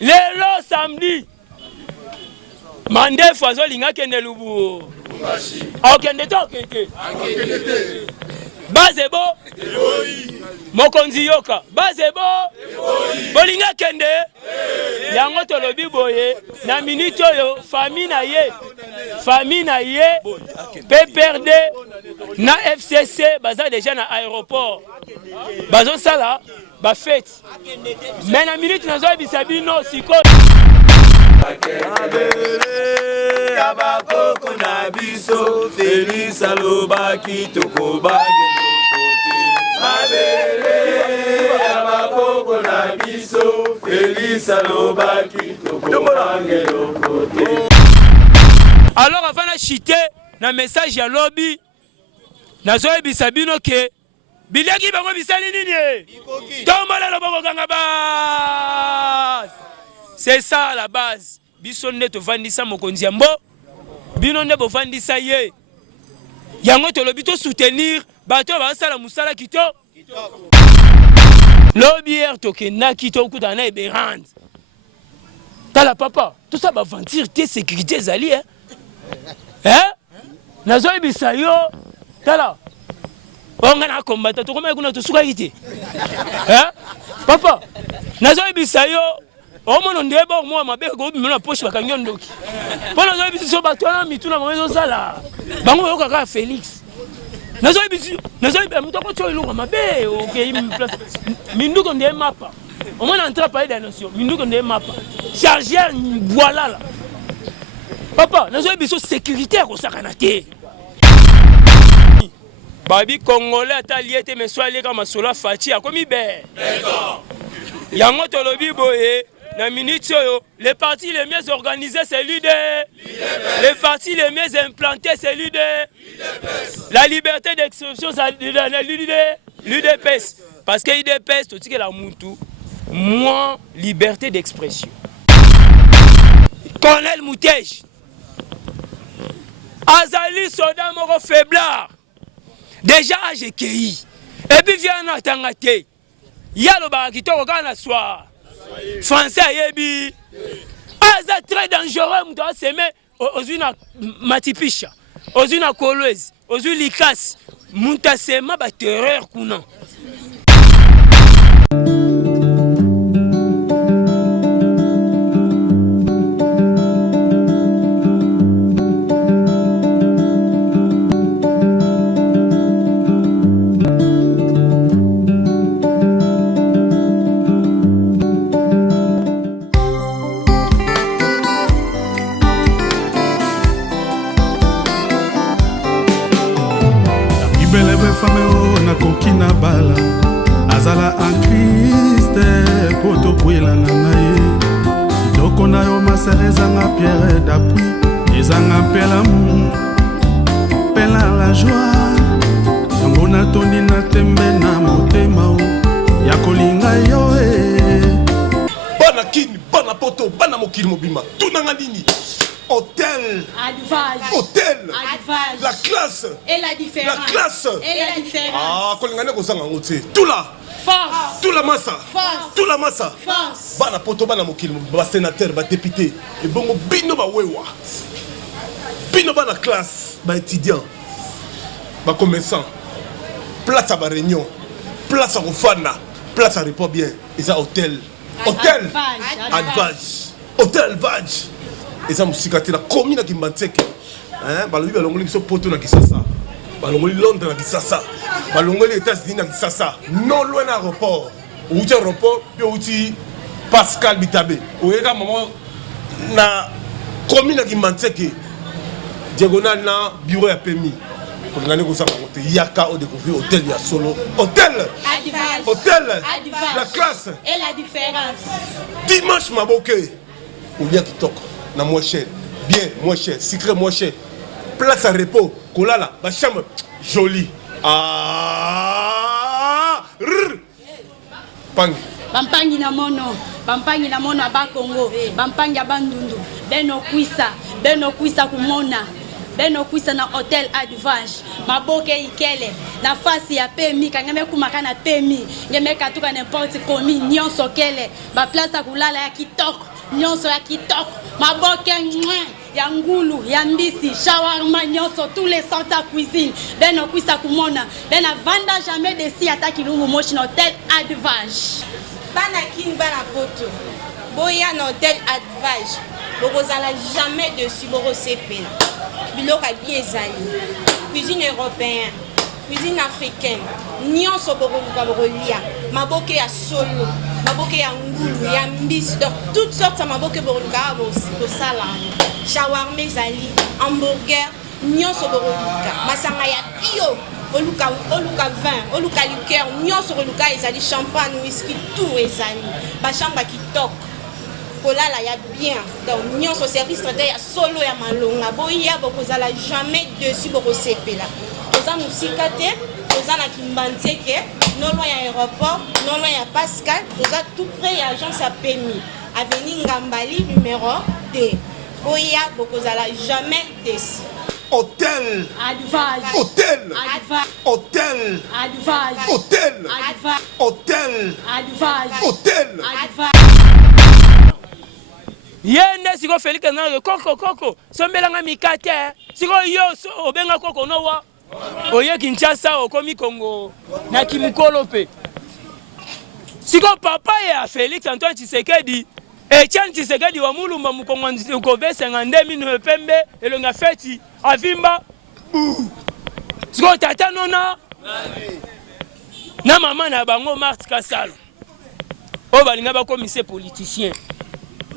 lelo samedi mandefu azolinga kende lubu akende to kete bazebo mokonzi yoka bazebo bolinga kende yango tolobi boye na minute oyo famille na ye PPRD na FCC baza déjà na aéroport bazo sala ba fête mais na minute nazo ebisa bino siko Abakoko na biso Félix alobaki tokobange lokote Mabele abakoko na biso Félix alobaki tokobange lokote. Alors avant de chiter na message ya lobby nazo ebisa bino ke bileki bango bisali nini tombola loboko kanga base. C'est ça la base. Biso nde tovandisa mokonzi ya mbo bino nde bovandisa ye yango tolobi to soutenir bato basala musala kito lobier tokendaki tokuta na eberand tala papa tout ça baventure te sécurité ezali nazo ebisa yo tala onga na kombata tokoma kuna tosukaki te papa nazo ebisa yo omono ndeba omwa mabe ko bimona poche bakanyo ndoki pona zo ebisi so batona mituna mamezo sala bango yoka ka Félix nazo ebisi mutoko cho ilunga mabe okay place minduko ndé mapa omona entra pa ida nation minduko ndé mapa chargeur voilà là papa nazo ebisi sécurité ko sakana te babi congolais ataliete meswali kama sola fachi akomi be d'accord yango tolobi boye. La minute, les partis les mieux organisés, c'est l'UDP. Les partis les mieux implantés, c'est l'UDP. La liberté d'expression, c'est l'UDPS. Parce que l'UDPS, tout ce qui est la moutou, moins liberté d'expression. Colonel Moutej, Azali Soda Moro Faiblard, déjà j'ai cueilli. Et puis vient à Tangate. Il y a le barakito au Ghana soir. Français yebi aza très dangereux mto aseme ozuna matipisha ozuna kolwezi ozu likas muntasema ba terreur kuna na bala azala en Christ poto kwela na ngai doko na yo masereza nga pierre d'appui ezanga pela mu pela la joie yango na tondi na tembe na motema ya kolinga yo bana kini bana poto bana mokili mobima tunanga nini hôtel Advage. Hôtel Advage. La classe Et la différence. La classe Et la différence. Ah, kolingane kozanga ngote tout là Force. tout la massa Force. tout la massa Force. bana poto bana mokili ba sénateur ba député et bongo bino ba wewa bino bana classe ba étudiant ba commerçant place à ba réunion place à Rofana place à repos bien isa hôtel hôtel Advage hôtel Advage eza musikati na komi na Kimbantseke balobi balongoli biso poto na Kisasa balongoli Londres na Kisasa balongoli États-Unis na Kisasa non loin na aéroport outi aéroport bio outi Pascal Bitabe oyeka maman na komi na Kimbantseke diagonal na bureau ya PMI pour ngane ko sanga ngote yaka au découvrir hôtel ya solo hôtel Advage. hôtel Advage. la classe Et la différence. dimanche maboke olia kitoko na moins cher, bien moins cher, secret moins cher. Place à repos, kolala, ma chambre jolie. Ah, pang. Bampangi na mono aba Congo, bampangi abandundu, beno kuisa kumona. beno kuisa na hotel Advage maboke ikele na fasi ya pemi kangeme kumaka na pemi ngeme katuka n'importe komi nyonso kele ba place ya kulala ya kitoko nyonso ya kitoko maboke ya ngulu ya mbisi shawarma nyonso tous les sortes de cuisine beno kuisa kumona bena vanda jamais desi ata kilungu moshi na hotel Advage bana kin bana poto boya na hotel Advage bokozala jamais dessus borosepela biloka bien ezali cuisine européenne cuisine africaine nyonso bokoluka bokolia maboke ya solo maboke ya ngulu ya mbisi donc toutes sortes ya maboke bokoluka bosala shawarma ezali hamburger nyonso bokoluka masanga ya bio oluka vin oluka liqueur nyonso bokoluka ezali champagne whisky tout ezali bachambre kitoko kolala ya bien donc nyonso service traiteur ya solo ya malonga boya bokozala jamais dessus bokosepela toza musika te toza na Kimbanzeke non loin ya aéroport non loin ya Pascal toza tout près ya agence ya PMI avenue Ngambali numéro 2 boya bokozala jamais dessus Hôtel Advage Hôtel Advage Hôtel Advage Hôtel Advage Hôtel Advage Hôtel Yende siko Félix na koko sombelanga mikate siko yo obenga koko nowa oye Kinshasa okomi Congo na Kimukolo pe siko papa ya Félix Antoine Tshisekedi Etienne Tshisekedi wa mulumba mukongo nkove 52 pembe elonga feti avimba siko tata nona na mama na bango Marthe Kasalo o balinga ba commissaire politicien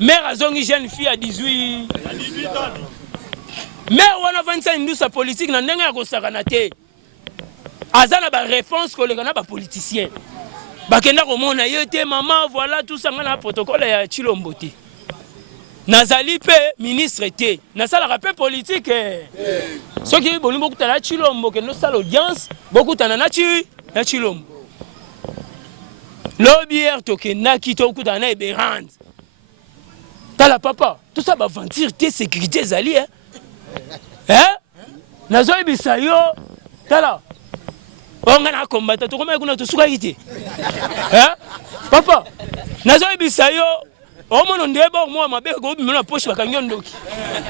mère azongi jeune fille à 18 ans mère wana 25 ndusa politique na ndenge ya kosakana te azana ba réponse koleka na ba politicien bakenda komona ye te maman voilà tout ça ngana protocole ya Chilombo te nazali pe ministre te nasala rappel politique soki bolimbo kutana Chilombo kendo sala audience bokutana na Chilombo lobier tokendaki tokutana na Eberand tala papa tout ça va ventir tes sécurité zali nazo ebisa yo tala onga na combattre to koma kuna to suka ite papa nazo ebisa yo omono ndeba mo mabe ko bimona poche bakanyo ndoki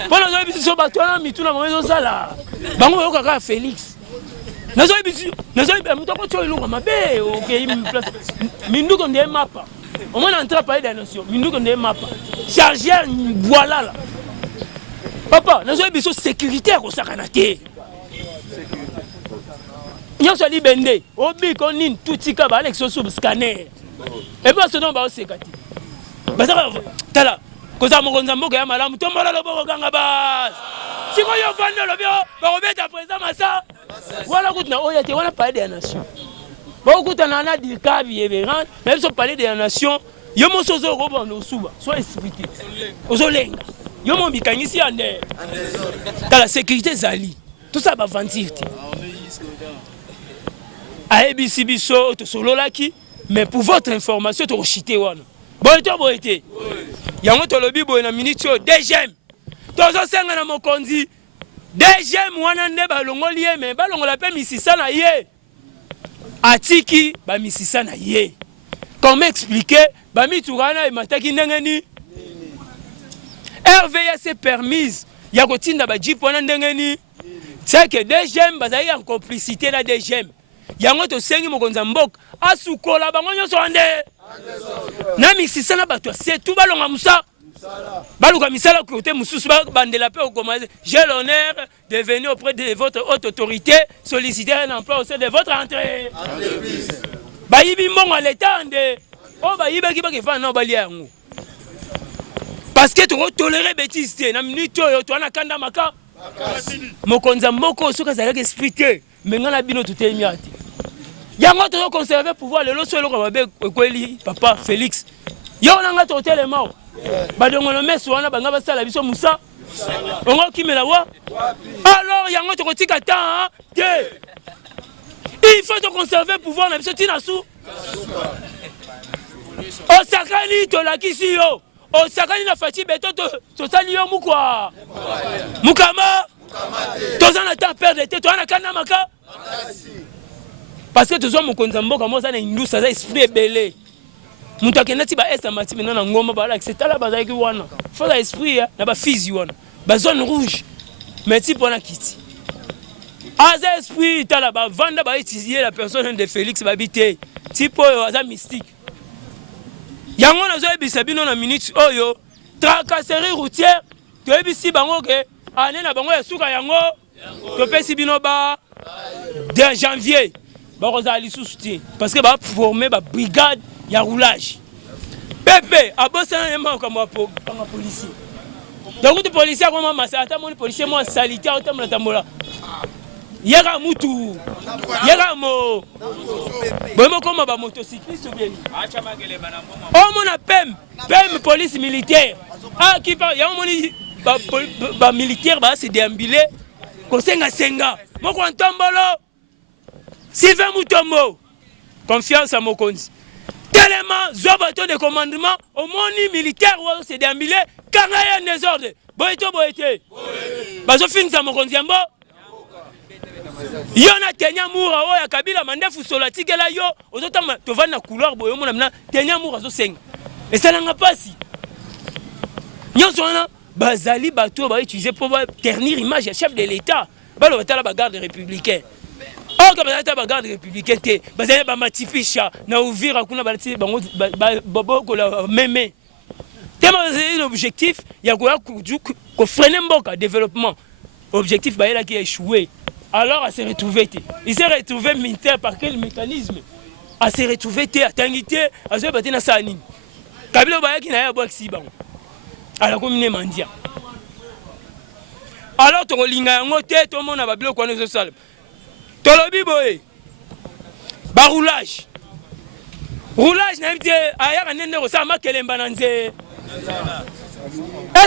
pona nazo ebisa so batona mituna mozo sala bango yoka ka Félix nazo ebisa mutoko cho ilunga mabe okay place minduko ndé mapa on va entrer par des notions minduko ndé mapa chargeur voilà là papa nazo biso sécurité ko sakana te nyonso li bende obi ko nin tutika ba Alex sub scanner et pas ce nom ba osekati basaka tala ko za mokonza mboka ya malamu tombola loboko ganga ba siko yo vando lobio ba obeta président massa wala kutna oya te wala parler des nations ba kutana na dikabi Eberand mais ils sont parler des nations yo mosozo ko ba no suba soit expliqué ozolenga yo mo bikangisi ande dans la sécurité zali tout ça va ventir ABC biso to sololaki mais pour votre information to chité wana boité yango to lobi boy na minute yo deuxième tozo senga na mokonzi deuxième wana nde balongoli ye mais balongola pe misisa na ye atiki ba misisa na ye comment expliquer ba miturana e mataki ndengeni RVS permise ya kotinda ba jeep wana ndengeni c'est que deuxième bazali en complicité na deuxième yango to sengi mokonza mboka asukola bango nyonso ande na misisa na bato c'est tout balonga musa baluka misala côté mususu bandela pe okomaze j'ai l'honneur de venir auprès de votre haute autorité solliciter un emploi au sein de votre entreprise bayibi mbongo à l'état ande o bayiba ki ba na bali yango parce que tu tolérer bêtise te na minute yo to na kanda maka mokonza mboko soka za expliquer menga na bino tutemi ati yango to conserver pouvoir le loso eloko babe ekweli papa Félix yo nanga to telema badongo no meso wana banga basala biso musa ongo kimela wa alors yango to kotika ta te il faut to conserver pouvoir na biso tina su o sakani to la kisi yo o sakani na fati beto to sali yo mukwa mukama toza na temps perdre te toza na kana maka parce que tozwa mokonzi ya mboka moza na industrie aza esprit ebele moto akenda ti baeste ya mati mena na ngoma balakise tala bazalaki wana foza esprit na bafizi wana bazone rouge mais ti mpona kiti aza esprit tala bavanda baétudier la personne de Félix babi te ti mpo oyo aza mystique yango nazoyebisa bino na minute oyo tracasserie routière toyebisi bango ke ane na bango ya suka yango topesi bino ba de janvier bakozala lisusu te parce que baforme babrigade ya roulage pepe abosana ye makambo ya policier donc tu policier akoma masa ata moni policier mo salite atambola yaka mutu yaka mo boyemo koma ba motocycliste ou bien omona pem police militaire qui parle ya moni ba militaire ba se déambuler kosenga moko ntombolo Sylvain Mutombo confiance à mokonzi tellement zwa bateau de commandement au moni militaire ou se déambuler kanga ya désordre boyete bazo finisa mokonzi yambo yo na tenya mura oya kabila mandefu solo tikela yo ozotama tovana na couloir boyo mona mna tenya mura zo senga esalanga pasi nyonso wana bazali bateau ba utiliser pour ternir image ya chef de l'état balo batala ba garde républicain oka bazali ba garde républicain te bazali ba matipisha na Uvira kuna balati bango boko la meme tellement c'est l'objectif ya ko freiner mboka développement objectif ba yela qui a échoué. Alors, à se retrouver, il s'est retrouvé militaire par quel mécanisme? À se retrouver, à Tangité, à se battre dans sa ligne. Kabila Baya qui n'a pas boire si bon. À la commune Mandia. Alors, tu as un moté, tout le monde a babilo qu'on est au sol. Tolobi boy. Baroulage. Roulage, n'a pas ailleurs un ennemi au sama qu'elle bananze. Est-ce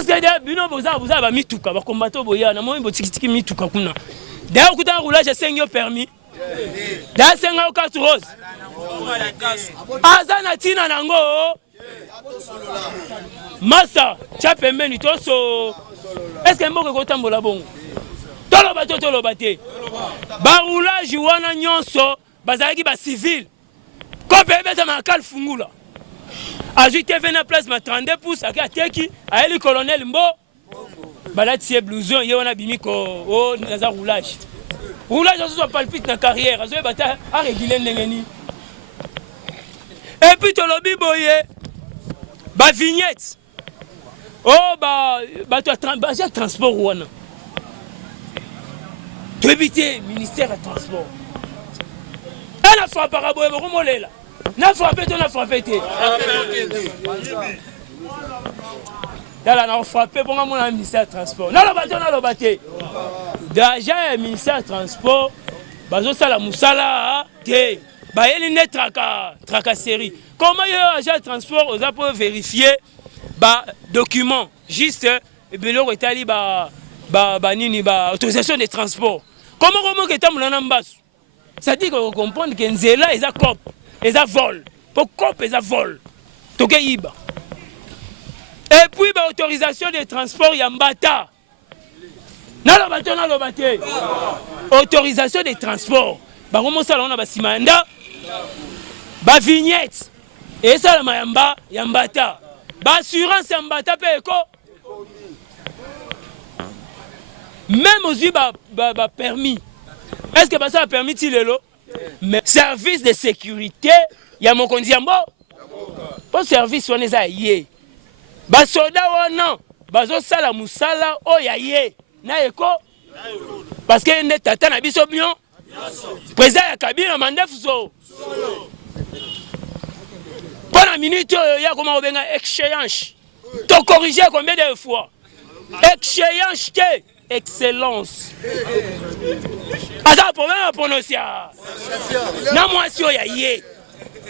que Bino Boza vous avez mis tout cas, combattre boya, n'a pas eu mis tout cas. D'ailleurs, quand on roulage, j'ai 5 permis. D'ailleurs, 5 ans, 4 roses. Azana tina nango. Massa, tu as permis de toso. Est-ce que mboka kotambola bongo? Tolo baté. Ba roulage wana nyonso, bazalaki ba civil. Ko pebe ta makal fungula. Ajouté vena place ma 32 pouces à teki, a eli colonel Mbo. Balati blouson yona bimiko o naza roulage ça palpite na carrière azo bata a réguler ndengeni et puis to lobi boye ba vignette oh ba transport wana to éviter ministère de transport ana frappe araboye bomolela na frappé te Dala na frappé pour mon ministère de transport. Na lo baté. Déjà ministère de transport, bazo sala musala te. Ba yeli ne tracasserie. Comment yo agent de transport oza pour vérifier ba document juste beloko etali ba nini ba autorisation de transport. Comment que tamu na mbasu. Ça dit qu'on comprendre que nzela eza cop, eza vol. Pour cop eza vol. Toke yiba. Et puis, l'autorisation de transport Yambata. Nalobaté. Autorisation de transport. Comment ça, on a un simanda, une vignette. Et ça, la Yambata. Assurance Yambata, même aussi, permis. Est-ce que ça a permis de mais service de sécurité, il y a mon condiambo. Pour service, on est aïe. Basoda wana bazo sala musala oyaye na eko parce que ne tata na biso bion président ya Kabila mandefu so pendant minute ya comment obenga exchange to corriger combien de fois exchange te excellence ata problème à prononcer na moi si oyaye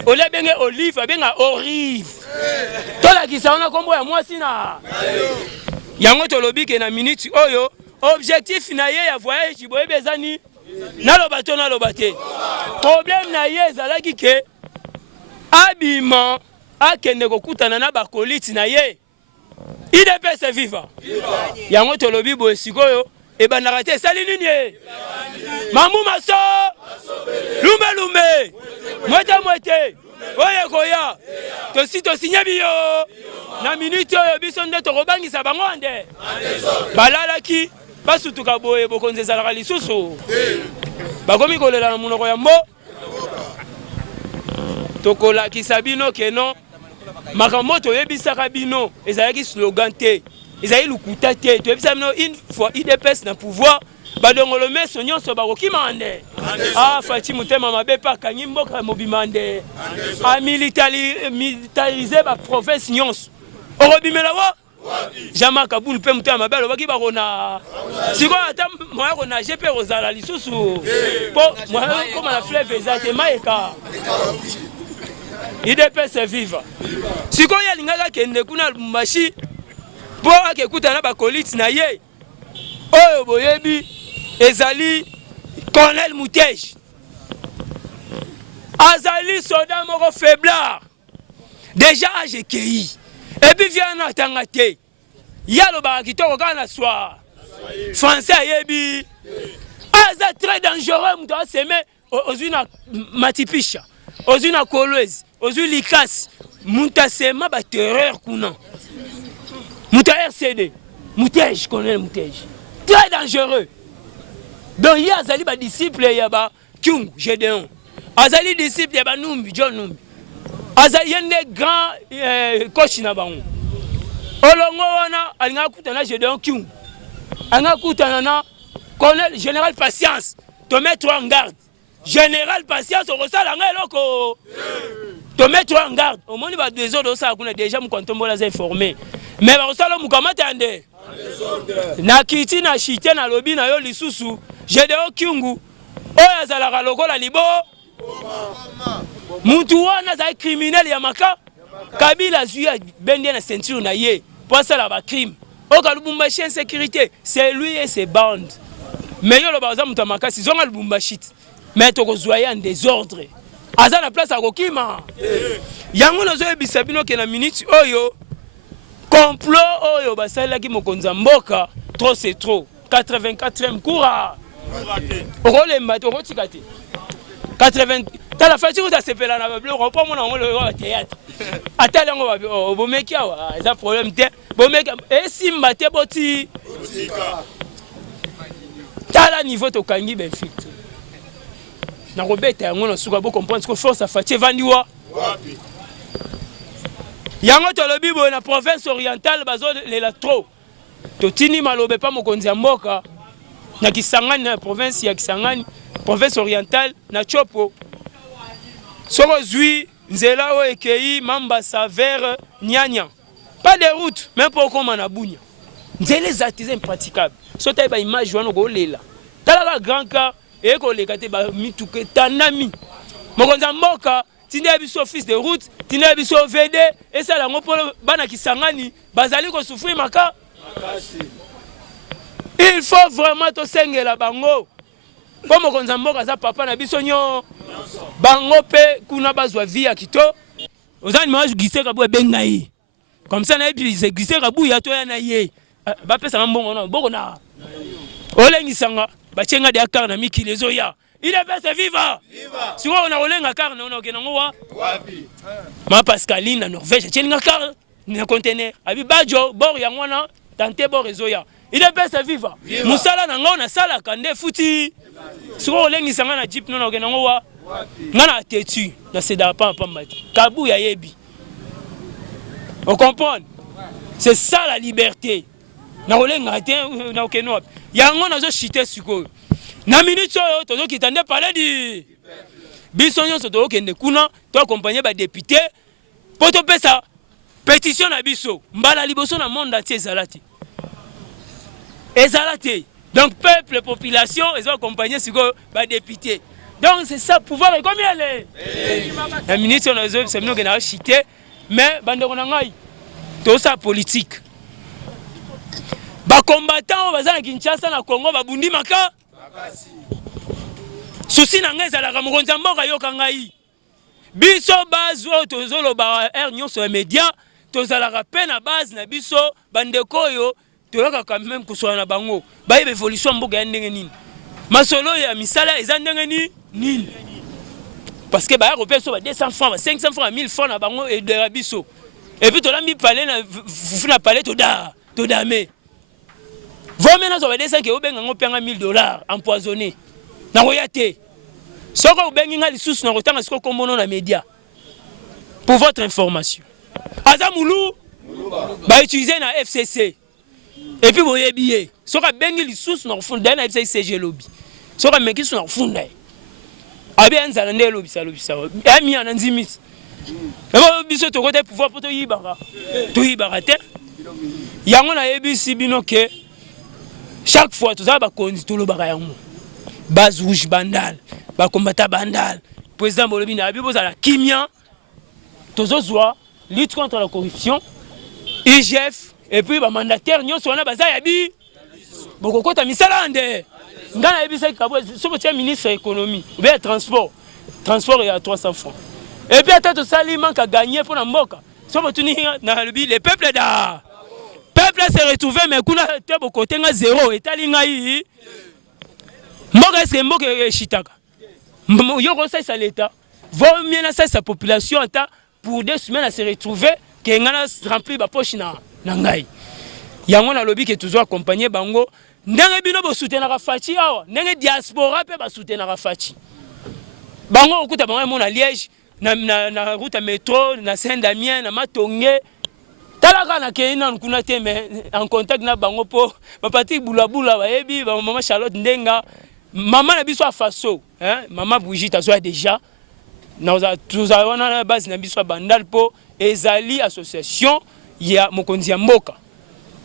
ole benge olive benga orive tola kisaona kombo ya mwasi na yango tolobi ke na minute oyo objectif na ye ya voyage boye bezani na lobate problème na ye ezalaki ke abima akende kokutana na bakoliti na ye IDPS viva yango tolobi boye sikoyo et banarate sali nini mamu maso lumbe lumbe mwete oye koya to signer bio na minute oyo biso nde tokobangisa bango nde balalaki basutuka boye bokonzi ezalaka lisusu bakomi kolela na monoko ya mbo tokolakisa bino keno makambo toyebisaka bino ezalaki slogan te ezali lukuta te toyebisa bino une fois IDPS na pouvoir badongolo meso nyonso bakokima nde faci motema mabe mpe akangi mboka mobima nde amilitarize baprovince nyonso okobimela wa Jean-Marc Aboul mpe motema mabe alobaki bakona sikoyo ata moya konage mpe kozala lisusu mpo moya koma na fleuve eza te mayeka IDPS viva sikoyo alingaka kende kuna Lubumbashi mpo akekutana bakoliti na ye oyo boyebi ezali Colonel Mouteji azali soda moko faiblard déjà âge ekei epi via na tanga te yalobaka kitoko kaka na soir français ayebi aza très dangereux moto aseme ozwi na matipisha ozwi na kolwezi ozwi likasi moto asema baterreur kuna moto ya RCD Mouteji Colonel Mouteji très dangereux. Donc il y a azali ba disciple ya ba Kyung Gédéon. Azali disciple ya ba Numbi John Numbi. Azali yende grand coach na bango. Olongo wana alinga kutana Gédéon Kyung. Anga kutana na Colonel Général Patience. Te mettre en garde. Général Patience au resala nga eloko. Te mettre en garde. Au moni ba deux autres ça kuna déjà mu kontombola za informé. Mais ba resala mu kamata ande. Na kiti na shite na lobi na yo lisusu Gédéon Kyungu oyo azalaka lokola libo mutu wana za criminel ya maka Kabila zui bendie na ceinture na ye po asala ba crime oka Lubumbashi insécurité c'est lui et ses bandes mais yo lo baza mutu makasi zonga Lubumbashi mais tokozwa ya en désordre aza na place akokima yango nazo yebisa bino ke na minute oyo complot oyo basalaki mokonzi mboka trop c'est trop 84e coura okolemba te okotika te 80 tala faci ko tasepela na babiloko mpo mona ngo le théâtre atali yango bomeki awa eza problème te bomeki esimba te boti tala niveau tokangi benfict nakobeta yango na suka bocomprendre ko force afaci evandiwa yango tolobi boye na province orientale bazolela trop totini malobe pa mokonzi ya mboka na Kisangani na province ya Kisangani province orientale na Chopo soko zui nzela o ekei Mambasa vers Nyanya pas de route même pour comment na Bunya nzela ezatize impraticable sota ba image wana ko lela tala ba grand cas e ko lekate ba mituke tanami mokonzi ya mboka tinde biso fils de route tinde biso VD et ça la ngopolo bana Kisangani bazali ko souffrir maka. Il faut vraiment to sengela bango comme mokonzi mboka za papa na biso nyo bango pe kuna bazwa via kito ozani maji giseka bo bengai comme ça na ebi giseka bu ya to ya na ye ba pesa mbongo na boko na olengisanga bachenga de akar na mikilezo ya il est best viva si on a olenga kar na okena ngowa wapi ma Pascaline na Norvège chenga kar na conteneur abi bajo bor ya ngwana tante bor ezoya il est best viva musala na ngona sala kande futi si on olengisanga na jeep na okena ngowa ngana tetu na seda pa mati kabu ya yebi on comprend c'est ça la liberté na olenga te na okeno yango nazo chiter sikoyo na minute oyo tozo kitande parler di biso nyonso to okende kuna to accompagner ba député po to pesa pétition na biso mbala liboso na monde entier ezalati donc peuple population ils ont accompagné sikoyo ba député donc c'est ça pouvoir et combien les la minute on a c'est nous qui na chiter mais bandeko na ngai to ça politique ba combattant bazana Kinshasa na Congo babundi maka souci na ngai ezalaka mokonzi ya mboka yoka ngai biso base oyo tozoloba air nyonso ya média tozalaka pe na base na biso bandeko oyo toyoka quand même kuswa na bango ba évolution mboka ya ndenge nini masolo ya misala eza ndenge nini parce que ba européen so ba 200 francs 500 francs 1000 francs na bango et de rabiso et puis tolambi parler na parler to dame vaut maintenant so ba 200 ke obenga ngo penga $1000 empoisonné na royate soko obengi nga lisusu na kotanga siko kombono na média pour votre information Azamulu ba utiliser na FCC et puis vous yebiye soka bengi lisusu na kufunda na FCC lobby soka meki su na kufunda abi anzala nde lobby sa ami ana nzimisi eba biso to côté pouvoir poto yibaka te yango na yebisi bino ke chaque fois tout ça ba konzi to lobaka yango base rouge bandal ba combattant bandal président Bolobi na bibo za la kimia tozozwa lutte contre la corruption IGF et puis ba mandataire nyonso wana baza yabi bokokota misala ande ngana yebisa kabwe sobo tia ministre économie ou bien transport est à 300 francs et puis attends tout ça li manque à gagner pour na mboka sobo tuni na lobi le peuple s'est retrouvé mais kuna te bokote nga zéro etali ngai mboka est mboka chitaka yoko ça l'état vaut mieux na sa population ata pour 2 semaines à se retrouver que ngana remplir ba poche na ngai yango na lobby que toujours accompagner bango ndenge bino bo soutenir Fachi awa ndenge diaspora pe ba soutenir Fachi bango okuta bango mona Liège na route métro na Saint-Damien na Matonge talaka na keina nkuna te mais en contact na bango po ba Patrick Boulabula ba yebi ba maman Charlotte Ndenga maman na biso Faso maman Brigitte azoa déjà nous avons na base na biso bandal po ezali association ya mokonzi ya mboka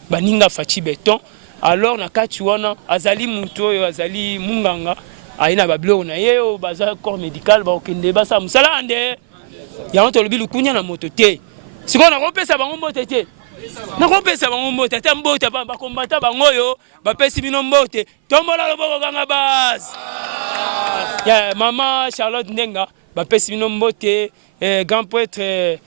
baninga Fachi Beton alors na kati wana azali muntu oyo azali munganga aina bablo na yeo baza corps médical ba okende basa musala ande ya onto lobi lukunya na moto te siko na kopesa bango mbote te na kopesa bango mbote te mbote ba kombata bango yo ba pesi bino mbote tombola loboko kanga base ya mama Charlotte Ndenga ba pesi bino mbote grand prêtre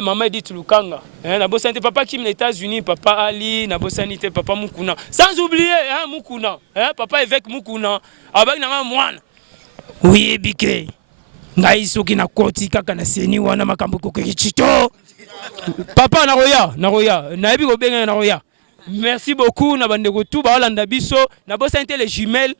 maman Edith Lukanga na bosante papa Kim aux États-Unis papa Ali na bosanité papa Mukuna sans oublier Mukuna papa évêque Mukuna abaki na mwana oui bike ngai soki na koti kaka na seni wana makambo kokeki chito papa na roya na yebi ko benga na roya merci beaucoup na bandeko tout ba Holanda biso na bosanité les jumelles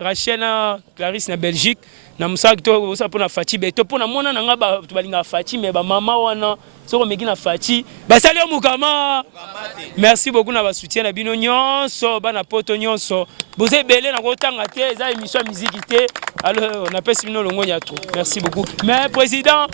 Rachel na Clarisse na Belgique na musaki to osa pona Fachi Beton pona mona nanga ba balinga Fachi mais ba mama wana soko meki na Fachi basali mukama merci beaucoup na ba soutien na bino nyonso bana poto nyonso boze belé na kotanga te eza émission musique te alors on appelle bino longo nyato merci beaucoup mais président